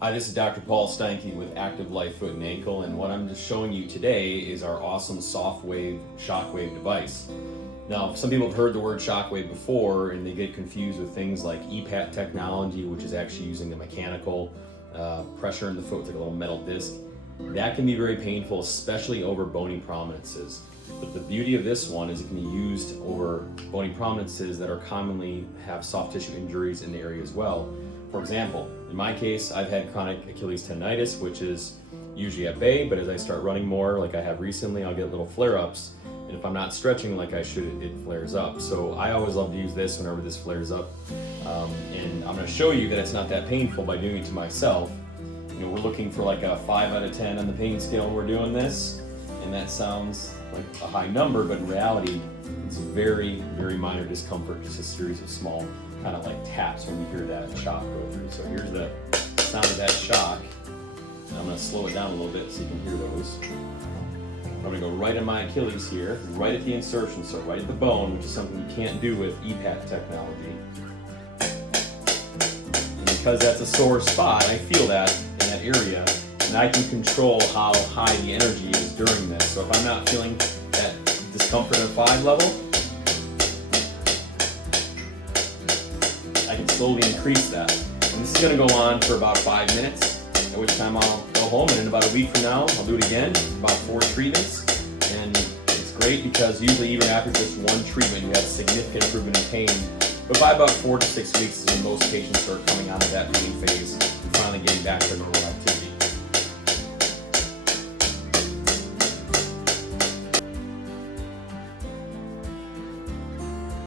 Hi, this is Dr. Paul Steinke with Active Life Foot and Ankle, and what I'm just showing you today is our awesome SoftWave Shockwave device. Now, some people have heard the word Shockwave before, and they get confused with things like EPAT technology, which is actually using the mechanical pressure in the foot with like a little metal disc. That can be very painful, especially over bony prominences. But the beauty of this one is it can be used over bony prominences that are commonly have soft tissue injuries in the area as well. For example, in my case, I've had chronic Achilles Tendinitis, which is usually at bay, but as I start running more, like I have recently, I'll get little flare-ups. And if I'm not stretching like I should, it flares up. So I always love to use this whenever this flares up. And I'm gonna show you that it's not that painful by doing it to myself. You know, we're looking for like a 5 out of 10 on the pain scale when we're doing this. And that sounds like a high number, but in reality, it's very, very minor discomfort, just a series of small kind of like taps when you hear that shock go through. So here's the sound of that shock. I'm gonna slow it down a little bit so you can hear those. I'm gonna go right on my Achilles here, right at the insertion, so right at the bone, which is something you can't do with EPAT technology. And because that's a sore spot, I feel that in that area, and I can control how high the energy is during this. So if I'm not feeling that discomfort at 5 level, I can slowly increase that. And this is gonna go on for about 5 minutes, at which time I'll go home, and in about a week from now, I'll do it again, about 4 treatments. And it's great because usually even after just 1 treatment, you have significant improvement in pain. But by about 4 to 6 weeks is when most patients are coming out of that pain phase and finally getting back to normal activity.